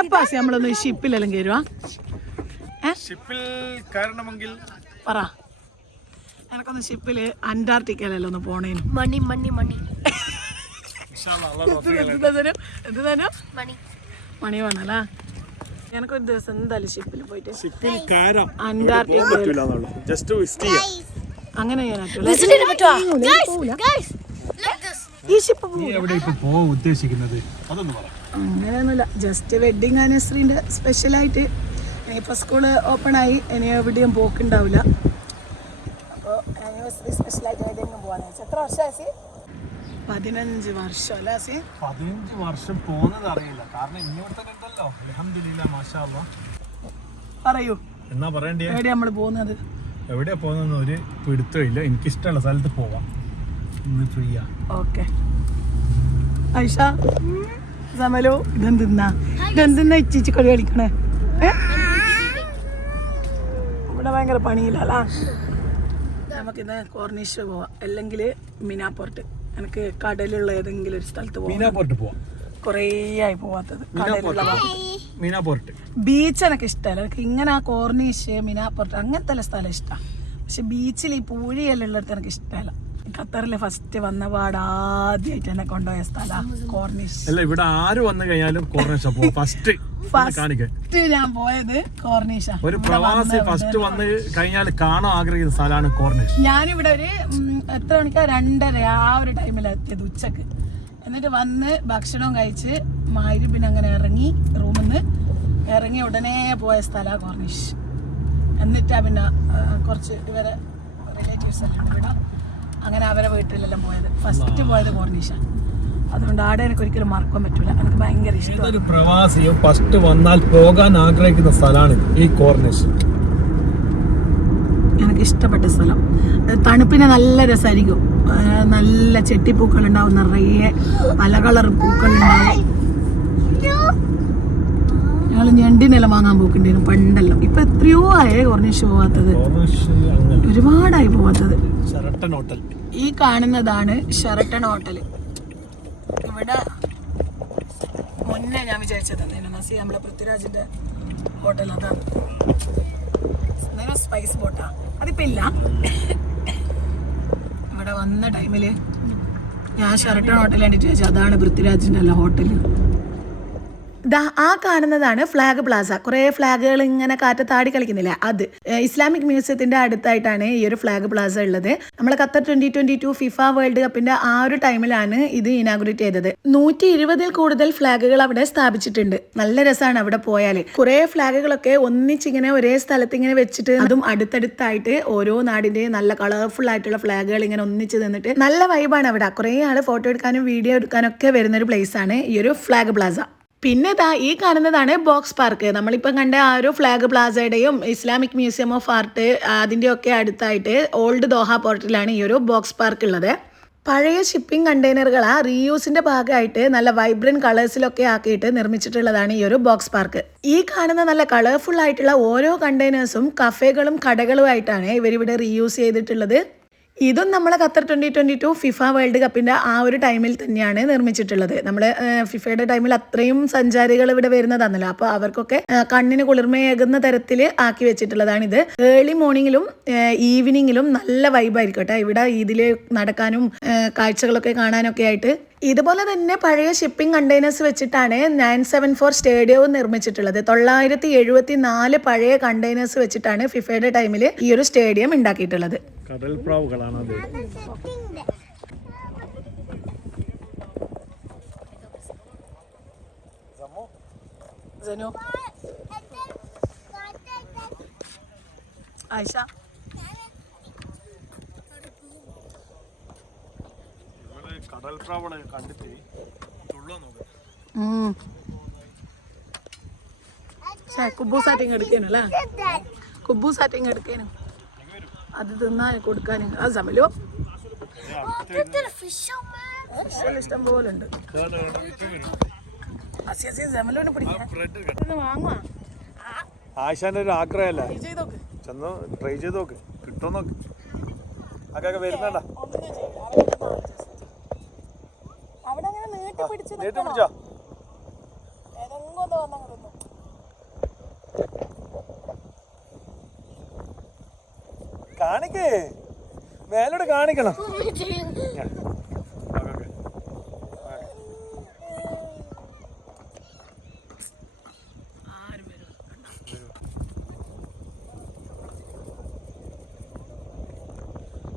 എപ്പാസി നമ്മളൊന്ന് ഷിപ്പിലെല്ലാം കയറുവാ? ഷിപ്പിൽ കയറണമെങ്കിൽ പറ. എനക്കൊന്ന് ഷിപ്പില് അന്റാർട്ടിക്കയിലല്ലോ ഒന്ന് പോണേനു. മണി മണി മണി മണി വേണല്ല. എനക്കൊരു ദിവസം എന്തായാലും ഷിപ്പിൽ പോയിട്ട് ഷിപ്പിൽ കയറാം. അന്റാർട്ടിക്ക ജസ്റ്റ് വിസിറ്റ് ചെയ്യാം. അങ്ങനെ ഈ ഷിപ്പ് ഉദ്ദേശിക്കുന്നത് അതൊന്നും പറ. അങ്ങനെയൊന്നുമില്ല, ജസ്റ്റ് വെഡിങ് ആനിവേഴ്സറിന്റെ സ്പെഷ്യലായിട്ട്. ഇനിയിപ്പോൾ സ്കൂള് ഓപ്പൺ ആയി, ഇനി എവിടെയും പോക്കുണ്ടാവില്ല. അപ്പോൾ ആനിവേഴ്സറി സ്പെഷ്യലായിട്ട് ഏതെങ്കിലും പോകാന്ന് വെച്ചാൽ. എത്ര വർഷമായി? 15 വർഷം അല്ലേ? 15 വർഷം പോകുന്നത് അറിയില്ല, കാരണം ഇങ്ങോട്ട് തന്നെ ഉണ്ടല്ലോ. അൽഹംദുലില്ലാ മാഷാ അല്ലാഹ്. പറയൂ, എന്നാ പറയണ്ടേ? എവിടെയാ നമ്മൾ പോകുന്നത്? എവിടെയാ പോകുന്ന ഒരു പിടുത്തമില്ല. എനിക്കിഷ്ടമുള്ള സ്ഥലത്ത് പോവാം. ഇന്ന് ഫ്രീയാ. ഓക്കെ. ഐഷ, സമലോ, ഇതെന്തിന്നാ ഇച്ചിച്ച് കളി കളിക്കണേ? ഇവിടെ ഭയങ്കര പണിയില്ല. നമുക്കിന്ന് കോർണിഷ് പോവാം, അല്ലെങ്കിൽ മിനാപോർട്ട്. എനിക്ക് കടലുള്ള ഏതെങ്കിലും ഒരു സ്ഥലത്ത് പോവാം. കുറേ ആയി പോവാത്തത്. മീനാപോർട്ട് ബീച്ച് എനിക്ക് ഇഷ്ടമല്ല. എനിക്ക് ഇങ്ങനെ കോർണിഷ്, മിനാപോർട്ട് അങ്ങനത്തെ സ്ഥലം ഇഷ്ടമാണ്. പക്ഷെ ബീച്ചിൽ ഈ പൂഴിയെല്ലാം ഉള്ളിടത്ത് എനിക്ക് ഇഷ്ടമല്ല. ഖത്തറിൽ ഫസ്റ്റ് വന്ന പാട് ആദ്യമായിട്ട് എന്നെ കൊണ്ടുപോയ സ്ഥലം കോർണിഷ്. അല്ല, ഇവിടെ ആര് വന്നു കഴിഞ്ഞാലും കോർണിഷ് ഫസ്റ്റ് ഞാൻ പോയത് കോർണിഷാ. ഒരു പ്രവാസി ഫസ്റ്റ് വന്ന് കഴിഞ്ഞാൽ കാണാൻ ആഗ്രഹിക്കുന്ന സ്ഥലമാണ് കോർണിഷ്. ഞാനിവിടെ ഒരു എത്ര മണിക്കാ, 2:30 ആ ഒരു ടൈമിലെത്തിയത് ഉച്ചക്ക്. എന്നിട്ട് വന്ന് ഭക്ഷണവും കഴിച്ച് മഗ്‌രിബിന് അങ്ങനെ ഇറങ്ങി, റൂമിൽ നിന്ന് ഇറങ്ങി ഉടനെ പോയ സ്ഥലമാണ് കോർണിഷ്. എന്നിട്ടാ പിന്നെ കുറച്ച് ഇവരെ റിലേറ്റീവ്സ് എല്ലാം ഉണ്ട് ഇവിടെ, അങ്ങനെ അവരെ വീട്ടിലെല്ലാം പോയത്. ഫസ്റ്റ് പോയത് കോർണിഷാണ്. അതുകൊണ്ട് ആടെ എനിക്ക് ഒരിക്കലും മറക്കാൻ പറ്റൂല. എനിക്ക് ഭയങ്കര ഇഷ്ടം. ഒരു പ്രവാസിയും ഫസ്റ്റ് വന്നാൽ പോകാൻ ആഗ്രഹിക്കുന്ന സ്ഥലമാണ് ഈ കോർണിഷ്. എനിക്ക് ഇഷ്ടപ്പെട്ട സ്ഥലം. തണുപ്പിന് നല്ല രസമായിരിക്കും. നല്ല ചെട്ടിപ്പൂക്കൾ ഉണ്ടാവും, നിറയെ പല കളർ പൂക്കളുണ്ടാവും. ഞങ്ങൾ ഞണ്ടിനെല്ലാം വാങ്ങാൻ പോക്കുണ്ടായിരുന്നു പണ്ടെല്ലാം. ഇപ്പൊ എത്രയോ ആയേ കോർണിഷ് പോവാത്തത്, ഒരുപാടായി പോവാത്തത്. ഈ കാണുന്നതാണ് ഷെറട്ടൺ ഹോട്ടൽ. ഇവിടെ മുന്നേ ഞാൻ വിചാരിച്ചത് നസി നമ്മളെ പൃഥ്വിരാജിന്റെ ഹോട്ടൽ, അതാണ് സ്പൈസ് ബോട്ടാ. അതിപ്പോ ഇല്ല. ഇവിടെ വന്ന ടൈമില് ഞാൻ ഷെറട്ടൺ ഹോട്ടൽ കണ്ടിട്ട് ചോദിച്ചു, അതാണ് പൃഥ്വിരാജിന്റെ അല്ല ഹോട്ടല്. ആ കാണുന്നതാണ് ഫ്ലാഗ് പ്ലാസ. കുറേ ഫ്ലാഗുകൾ ഇങ്ങനെ കാറ്റത്താടി കളിക്കുന്നില്ല, അത് ഇസ്ലാമിക് മ്യൂസിയത്തിന്റെ അടുത്തായിട്ടാണ് ഈ ഒരു ഫ്ലാഗ് പ്ലാസ ഉള്ളത്. നമ്മളെ ഖത്തർ 2022 ഫിഫ വേൾഡ് കപ്പിന്റെ ആ ഒരു ടൈമിലാണ് ഇത് ഇനാഗുറേറ്റ് ചെയ്തത്. 120-ൽ കൂടുതൽ ഫ്ലാഗുകൾ അവിടെ സ്ഥാപിച്ചിട്ടുണ്ട്. നല്ല രസമാണ് അവിടെ പോയാല്. കുറെ ഫ്ലാഗുകളൊക്കെ ഒന്നിച്ചിങ്ങനെ ഒരേ സ്ഥലത്ത് ഇങ്ങനെ വെച്ചിട്ട്, അതും അടുത്തടുത്തായിട്ട് ഓരോ നാടിന്റെയും നല്ല കളർഫുൾ ആയിട്ടുള്ള ഫ്ലാഗുകൾ ഇങ്ങനെ ഒന്നിച്ച് നിന്നിട്ട് നല്ല വൈബാണ് അവിടെ. കുറെ ആള് ഫോട്ടോ എടുക്കാനും വീഡിയോ എടുക്കാനും ഒക്കെ വരുന്ന ഒരു പ്ലേസ് ആണ് ഈ ഒരു ഫ്ലാഗ് പ്ലാസ. പിന്നെ ഈ കാണുന്നതാണ് ബോക്സ് പാർക്ക്. നമ്മളിപ്പം കണ്ട ആ ഒരു ഫ്ലാഗ് പ്ലാസയുടെയും ഇസ്ലാമിക് മ്യൂസിയം ഓഫ് ആർട്ട് അതിൻ്റെയൊക്കെ അടുത്തായിട്ട് ഓൾഡ് ദോഹ പോർട്ടിലാണ് ഈ ഒരു ബോക്സ് പാർക്ക് ഉള്ളത്. പഴയ ഷിപ്പിംഗ് കണ്ടെയ്നറുകളാ റീയൂസിന്റെ ഭാഗമായിട്ട് നല്ല വൈബ്രന്റ് കളേഴ്സിലൊക്കെ ആക്കിയിട്ട് നിർമ്മിച്ചിട്ടുള്ളതാണ് ഈ ഒരു ബോക്സ് പാർക്ക്. ഈ കാണുന്ന നല്ല കളർഫുൾ ആയിട്ടുള്ള ഓരോ കണ്ടെയ്നേഴ്സും കഫേകളും കടകളുമായിട്ടാണ് ഇവരിവിടെ റീയൂസ് ചെയ്തിട്ടുള്ളത്. ഇതും നമ്മളെ ഖത്തർ 2022 ഫിഫ വേൾഡ് കപ്പിന്റെ ആ ഒരു ടൈമിൽ തന്നെയാണ് നിർമ്മിച്ചിട്ടുള്ളത്. നമ്മൾ ഫിഫയുടെ ടൈമിൽ അത്രയും സഞ്ചാരികൾ ഇവിടെ വരുന്നതാണല്ലോ, അപ്പോൾ അവർക്കൊക്കെ കണ്ണിന് കുളിർമയേകുന്ന തരത്തിൽ ആക്കി വെച്ചിട്ടുള്ളതാണ് ഇത്. ഏർലി മോർണിംഗിലും ഈവനിങ്ങിലും നല്ല വൈബായിരിക്കും കേട്ടോ ഇവിടെ ഇതിൽ നടക്കാനും കാഴ്ചകളൊക്കെ കാണാനൊക്കെ ആയിട്ട്. ഇതുപോലെ തന്നെ പഴയ ഷിപ്പിംഗ് കണ്ടെയ്നേഴ്സ് വെച്ചിട്ടാണ് 974 സ്റ്റേഡിയവും നിർമ്മിച്ചിട്ടുള്ളത്. 974 പഴയ കണ്ടെയ്നേഴ്സ് വെച്ചിട്ടാണ് ഫിഫയുടെ ടൈമിൽ ഈ ഒരു സ്റ്റേഡിയം ഉണ്ടാക്കിയിട്ടുള്ളത്. കടൽപ്രാവുകളാണ് അത്. ആയിഷ, കടൽപ്രാവുകളെ കണ്ടിട്ട് കുബൂസാറ്റിങ് എടുക്കാനല്ലേ, കുബൂസാറ്റിങ് എടുക്കാനും അത് തിന്നാൻ കൊടുക്കാനും. ആ സമലോ ഇഷ്ടം പോലെ ഉണ്ട്. വാങ്ങുവാ. ആയിഷാന്റെ ഒരു ആഗ്രഹമല്ല, ചെന്ന് ട്രൈ ചെയ്ത് നോക്ക്, കിട്ടുമോ നോക്ക്. അതൊക്കെ വരുന്നണ്ട അവിടെ അങ്ങനെ നീട്ടി പിടിച്ചോ. കാണിക്കേ മേലോട്ട് കാണിക്കണം.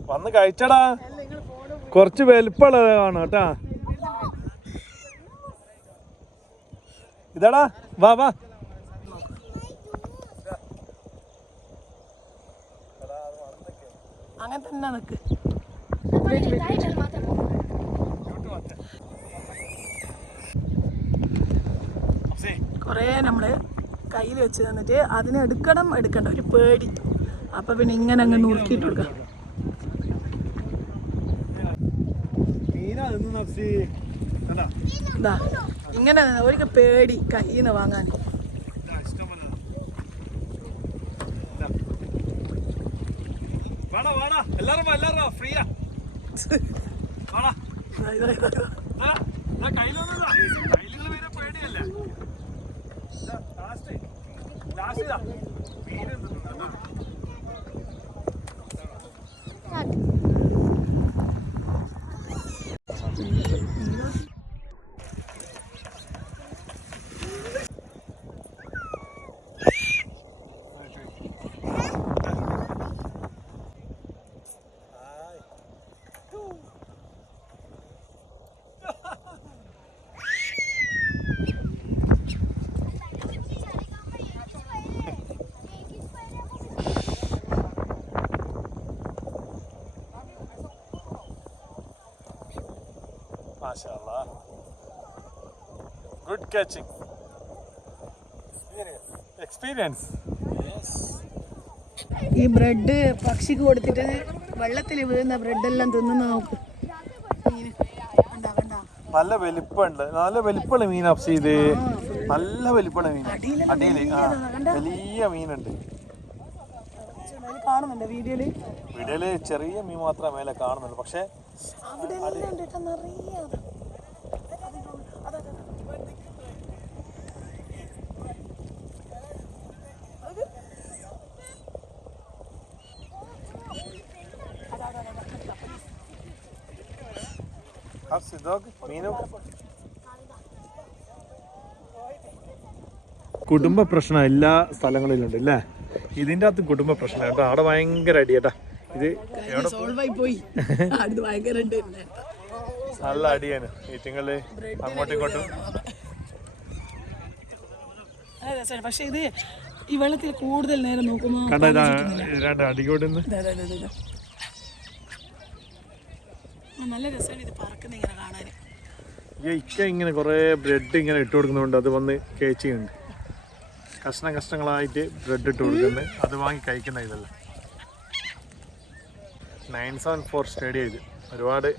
വന്ന് കഴിച്ചടാ, കുറച്ച് വലിപ്പമുള്ളത് കാണും കേട്ടാ. ഇതാടാ, വാ വാ. അങ്ങനെ തന്നെ നിക്ക്. കുറേ നമ്മള് കയ്യിൽ വെച്ച് തന്നിട്ട് അതിനെ എടുക്കണ്ട ഒരു പേടി. അപ്പൊ പിന്നെ ഇങ്ങനെ അങ്ങ് നുറുക്കിയിട്ട് കൊടുക്കാം. ഇതാ ഇങ്ങനെ ഒരിക്കൽ പേടി കയ്യിൽ നിന്ന് വാങ്ങാൻ. Mashallah. Good catching. Experience. ഈ ബ്രെഡ് പക്ഷിക്ക് കൊടുത്തിട്ട് വെള്ളത്തിൽ വീഴുന്ന ബ്രെഡെല്ലാം തിന്നുന്ന നോക്ക്. നല്ല വലിപ്പമുണ്ട്, നല്ല വലിപ്പമുള്ള മീൻ അപ്സി. ഇത് നല്ല വലിപ്പമുള്ള മീൻ. അടിയില് വലിയ മീനുണ്ട്. കാണുന്നുണ്ട് വീഡിയോയില്. വീഡിയോയില് ചെറിയ മീൻ മാത്രമേ മേലെ കാണുന്നുള്ളൂ. പക്ഷെ കുടുംബ പ്രശ്നം എല്ലാ സ്ഥലങ്ങളിലും ഉണ്ട് അല്ലേ? ഇതിൻ്റെ അകത്ത് കുടുംബ പ്രശ്നം കേട്ടോ. അവിടെ ഭയങ്കര അടിയേട്ടാ. ഇത് നല്ല അടിയാണ്. ഈറ്റിങ്ങള് അങ്ങോട്ടും ഇങ്ങോട്ടും. പക്ഷെ ഇത് ഈ വെള്ളത്തിൽ കൂടുതൽ നേരം നോക്കുമ്പോ കണ്ട രണ്ട് അടിക്കോട്ടുന്ന് നല്ല രസമാണ് ഇത് പറക്കുന്ന ഇങ്ങനെ കാണാൻ. ഇക്ക ഇങ്ങനെ കുറേ ബ്രെഡ് ഇങ്ങനെ ഇട്ട് കൊടുക്കുന്നുണ്ട്. അത് വന്ന് കേച്ചുണ്ട്. കഷ്ണങ്ങളായിട്ട് ബ്രെഡ് ഇട്ട് കൊടുക്കുന്നത്, അത് വാങ്ങി കഴിക്കുന്ന ഇതല്ല. 974 സ്റ്റേഡിയം ഇത്. ഒരുപാട്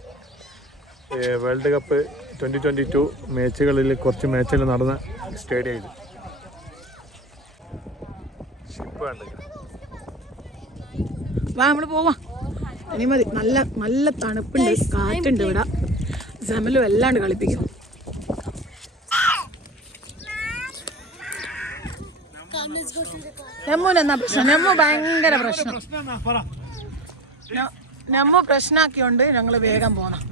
വേൾഡ് കപ്പ് 2022 മാച്ചുകളിൽ കുറച്ച് മാച്ചുകൾ നടന്ന സ്റ്റേഡിയം ഇത്. ഷിപ്പ് കണ്ടു. വാ നമ്മള് പോവാ. ഇനി മതി. നല്ല നല്ല തണുപ്പുണ്ട്, കാറ്റുണ്ട് ഇവിടെ. ജമലും എല്ലാണ്ട് കളിപ്പിക്കും. നെമ്മൂനെന്നാ പ്രശ്നം? നെമ്മു ഭയങ്കര പ്രശ്നം. നെമ്മു പ്രശ്നമാക്കിയോണ്ട് ഞങ്ങള് വേഗം പോണം.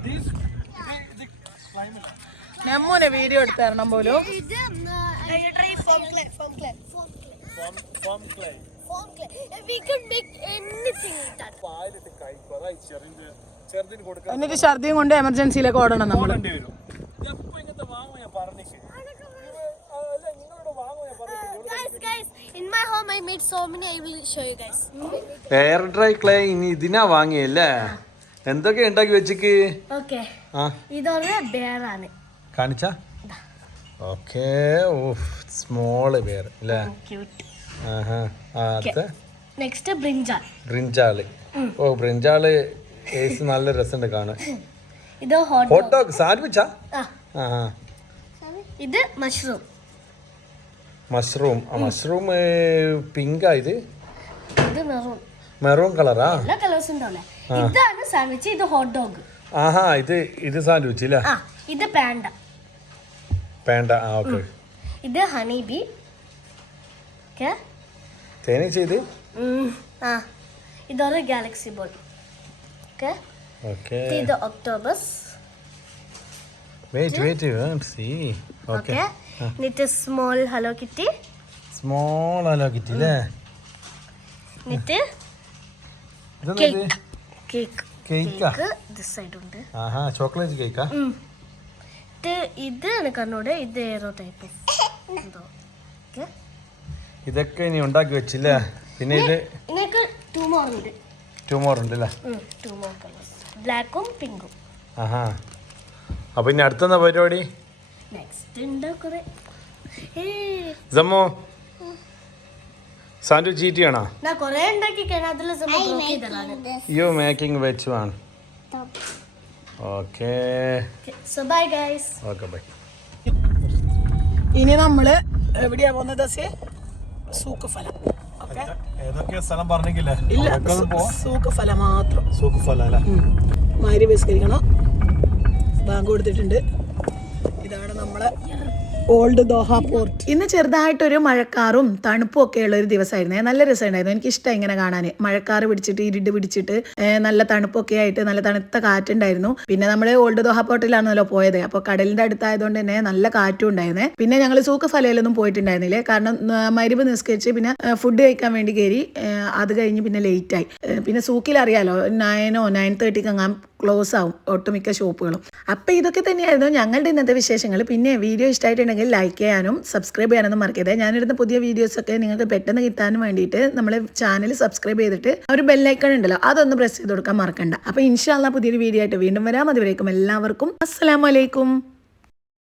നെമ്മൂനെ വീഡിയോ എടുത്ത് തരണം പോലും. എന്നിട്ട് ഛർദിയും കൊണ്ട് എമർജൻസിയിലേക്ക് ഓടണം നമ്മള്. എയർ ഡ്രൈ ക്ലേ ഇനി ഇതിനാ വാങ്ങിയല്ലേ? എന്തൊക്കെ ഉണ്ടാക്കി വെച്ചിക്ക്? കാണിച്ച ഓക്കെ. സ്മോള് ബെയർ അല്ലേ? Next brinjal. ഓ ബ്രിഞ്ചാള് ടേസ്റ്റ് നല്ല രസമുണ്ട് കാണാൻ. ഇത് ഹോട്ട് ഡോഗ് സാൻഡ്വിച്ചാ? ഇത് മഷ്റൂം. മഷ്റൂം പിങ്കാ? ഇത് മെറൂൺ കളറാ? എല്ലാ കളേഴ്സും ഉണ്ടാവില്ലേ? ഇതാണ് സാൻഡ്വിച്ച്. ഇത് ഹോട്ട് ഡോഗ്. ഇത് സാൻഡ്വിച്ച് ഇല്ല? ഇത് പാൻഡ. ഓക്കെ. ഇത് ഹണി ബി. ഓക്കെ, തേനീച്ച ഇത്. ആ ഇതൊരു ഗാലക്സി ബോൾ. ഓക്കെ, ഓക്കെ, ഇത് ഒക്ടോബസ്. Wait see. ഓക്കെ, എന്നിട്ട് small Hello Kitty. Small Hello Kitty അല്ലേ? എന്നിട്ട് ഇതെന്താ ഇത്? കേക്ക്. കേക്കാ? ദിസ് സൈഡ് ഉണ്ട്. ആഹാ, ചോക്ലേറ്റ് കേക്കാ? ഇത് കണ്ണോട് ഇത് ഏറോ ടൈപ്പ് എന്തോ. ഓക്കെ, ഇതൊക്കെ ഇനി ഉണ്ടാക്കി വെച്ചില്ലേ? പിന്നെ ഇത് നിങ്ങൾക്ക് 2 more ഉണ്ട്. 2 more ഉണ്ടല്ലേ? 2 more കളേഴ്സ്, ബ്ലാക്കും പിങ്കും. ആഹാ, അപ്പൊ ഇനി അടുത്തെന്താ പരിപാടി? നെക്സ്റ്റ് ഉണ്ട് കുറെ. ജമ്മു സാൻഡ്വിച്ച് ചീറ്റിയാണോ? ഞാൻ കുറെ ഉണ്ടാക്കി കഴിഞ്ഞാൽ അതിൽ ചെയ്തതാണ്. യു മേക്കിംഗ് വെച്ച് വേണം. Okay, so bye guys. Okay, bye. ഇനി നമ്മള് എവിടെയാ പോകുന്നത്? സൂക്ക് ഫലം. ഓക്കെ, ഏതൊക്കെ സ്ഥലം പറഞ്ഞില്ലേ? ഇല്ല, സൂക്ക് ഫലം മാത്രം. സൂക്ക് ഫലം അല്ലേ? മാരി ബസ്കരിക്കണം. ബാങ്ക് കൊടുത്തിട്ടുണ്ട്. ഇതാണ് നമ്മളെ ഓൾഡ് ദോഹ പോർട്ട്. ഇന്ന് ചെറുതായിട്ടൊരു മഴക്കാറും തണുപ്പും ഒക്കെ ഉള്ള ഒരു ദിവസമായിരുന്നേ. നല്ല രസമുണ്ടായിരുന്നു. എനിക്ക് ഇഷ്ടം ഇങ്ങനെ കാണാൻ. മഴക്കാറ് പിടിച്ചിട്ട് ഇരുട്ട് പിടിച്ചിട്ട് നല്ല തണുപ്പൊക്കെ ആയിട്ട് നല്ല തണുത്ത കാറ്റുണ്ടായിരുന്നു. പിന്നെ നമ്മൾ ഓൾഡ് ദോഹ പോർട്ടിലാണല്ലോ പോയത്. അപ്പോൾ കടലിന്റെ അടുത്തായതുകൊണ്ട് തന്നെ നല്ല കാറ്റും ഉണ്ടായിരുന്നേ. പിന്നെ ഞങ്ങൾ സൂക്ക് ഫലയിലൊന്നും പോയിട്ടുണ്ടായിരുന്നില്ലേ. കാരണം മഗ്‌രിബ് നിസ്കരിച്ച് പിന്നെ ഫുഡ് കഴിക്കാൻ വേണ്ടി കയറി. അത് കഴിഞ്ഞ് പിന്നെ ലേറ്റ് ആയി. പിന്നെ സൂക്കിൽ അറിയാലോ 9:30 അങ്ങാൻ ക്ലോസ് ആവും ഒട്ടുമിക്ക ഷോപ്പുകളും. അപ്പം ഇതൊക്കെ തന്നെയായിരുന്നു ഞങ്ങളുടെ ഇന്നത്തെ വിശേഷങ്ങൾ. പിന്നെ വീഡിയോ ഇഷ്ടമായിട്ടുണ്ടെങ്കിൽ ലൈക്ക് ചെയ്യാനും സബ്സ്ക്രൈബ് ചെയ്യാനൊന്നും മറക്കരുത്. ഞാനിടുന്ന പുതിയ വീഡിയോസൊക്കെ നിങ്ങൾക്ക് പെട്ടെന്ന് കിട്ടാനും വേണ്ടിയിട്ട് നമ്മളെ ചാനൽ സബ്സ്ക്രൈബ് ചെയ്തിട്ട് ഒരു ബെല്ലൈക്കൺ ഉണ്ടല്ലോ, അതൊന്ന് പ്രസ് ചെയ്ത് കൊടുക്കാൻ മറക്കണ്ട. അപ്പോൾ ഇൻഷാ അല്ലാഹ് പുതിയൊരു വീഡിയോ ആയിട്ട് വീണ്ടും വരാം. അതുവരേക്കും എല്ലാവർക്കും അസ്സലാമു അലൈക്കും.